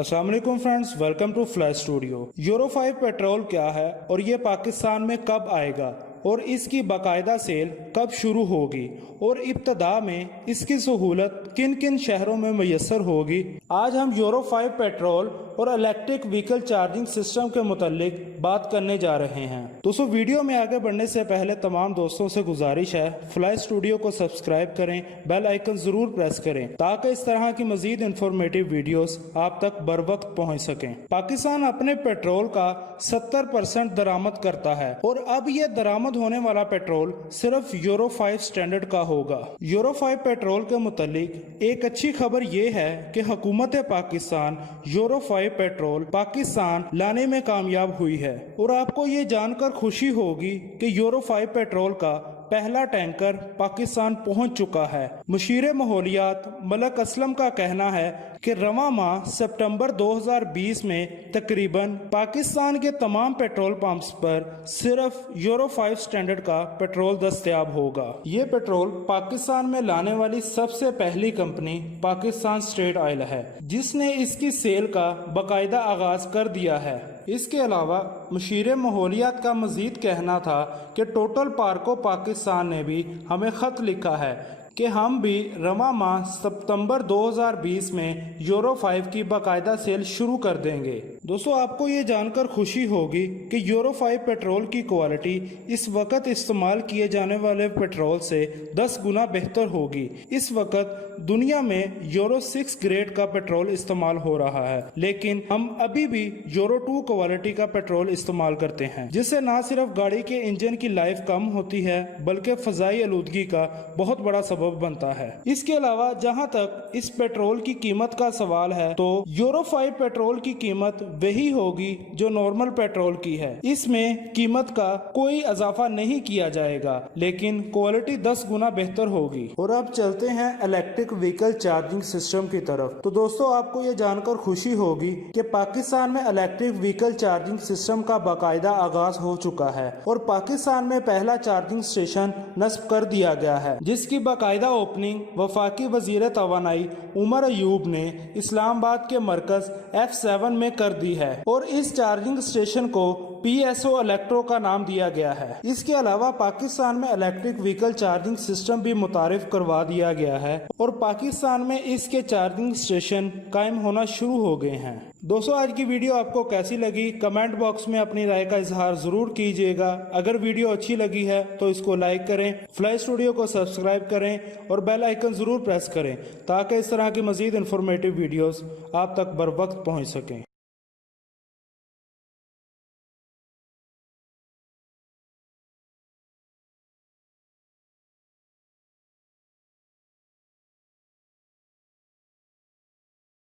अस्सलाम वालेकुम friends, welcome to fly studio. Euro 5 petrol क्या है और ये पाकिस्तान में कब आएगा और इसकी बाकायदा सेल कब शुरू होगी और इब्तदा में इसकी सहूलत किन किन शहरों में मैसर होगी, आज हम यूरो 5 पेट्रोल और इलेक्ट्रिक व्हीकल चार्जिंग सिस्टम के मुतालिक बात करने जा रहे हैं। दोस्तों, वीडियो में आगे बढ़ने से पहले तमाम दोस्तों से गुजारिश है फ्लाई स्टूडियो को सब्सक्राइब करें, बेल आइकन जरूर प्रेस करें ताकि इस तरह की मजीद इंफॉर्मेटिव वीडियोस आप तक बर वक्त पहुँच सकें। पाकिस्तान अपने पेट्रोल का 70% दरामद करता है और अब यह दरामद होने वाला पेट्रोल सिर्फ यूरो 5 स्टैंडर्ड का होगा। यूरो 5 पेट्रोल के मुतालिक एक अच्छी खबर यह है कि हुकूमत पाकिस्तान यूरो 5 पेट्रोल पाकिस्तान लाने में कामयाब हुई है और आपको ये जानकर खुशी होगी कि यूरो 5 पेट्रोल का पहला टैंकर पाकिस्तान पहुंच चुका है। मुशीर माहौलियात मलक असलम का कहना है कि रवां माह सितंबर 2020 में तकरीबन पाकिस्तान के तमाम पेट्रोल पंप्स पर सिर्फ यूरो 5 स्टैंडर्ड का पेट्रोल दस्तयाब होगा। ये पेट्रोल पाकिस्तान में लाने वाली सबसे पहली कंपनी पाकिस्तान स्टेट ऑयल है, जिसने इसकी सेल का बाकायदा आगाज कर दिया है। इसके अलावा मुशीर माहौलियात का मजीद कहना था कि टोटल पार्को पाकिस्तान ने भी हमें खत लिखा है कि हम भी रवां माह सितंबर 2020 में यूरो 5 की बाकायदा सेल शुरू कर देंगे। दोस्तों, आपको ये जानकर खुशी होगी कि यूरो 5 पेट्रोल की क्वालिटी इस वक्त इस्तेमाल किए जाने वाले पेट्रोल से 10 गुना बेहतर होगी। इस वक्त दुनिया में यूरो 6 ग्रेड का पेट्रोल इस्तेमाल हो रहा है, लेकिन हम अभी भी यूरो 2 क्वालिटी का पेट्रोल इस्तेमाल करते हैं, जिससे न सिर्फ गाड़ी के इंजन की लाइफ कम होती है बल्कि फजाई आलूदगी का बहुत बड़ा सबब बनता है। इसके अलावा जहां तक इस पेट्रोल की कीमत का सवाल है तो यूरो 5 पेट्रोल की कीमत वही होगी जो नॉर्मल पेट्रोल की है। इसमें कीमत का कोई इजाफा नहीं किया जाएगा, लेकिन क्वालिटी 10 गुना बेहतर होगी। और अब चलते हैं इलेक्ट्रिक व्हीकल चार्जिंग सिस्टम की तरफ। तो दोस्तों, आपको ये जानकर खुशी होगी कि पाकिस्तान में इलेक्ट्रिक व्हीकल चार्जिंग सिस्टम का बाकायदा आगाज हो चुका है और पाकिस्तान में पहला चार्जिंग स्टेशन नस्ब कर दिया गया है, जिसकी बाकायदा ओपनिंग वफाकी वजीर तवानाई उमर अयूब ने इस्लामाबाद के मरकज F7 में कर दी है और इस चार्जिंग स्टेशन को PSO इलेक्ट्रो का नाम दिया गया है। इसके अलावा पाकिस्तान में इलेक्ट्रिक व्हीकल चार्जिंग सिस्टम भी मुतारिफ करवा दिया गया है और पाकिस्तान में इसके चार्जिंग स्टेशन कायम होना शुरू हो गए हैं। दोस्तों, आज की वीडियो आपको कैसी लगी कमेंट बॉक्स में अपनी राय का इजहार जरूर कीजिएगा। अगर वीडियो अच्छी लगी है तो इसको लाइक करें, फ्लाई स्टूडियो को सब्सक्राइब करें और बेल आइकन जरूर प्रेस करें ताकि इस तरह की मजीद इंफॉर्मेटिव वीडियोस आप तक बर वक्त पहुंच सकें।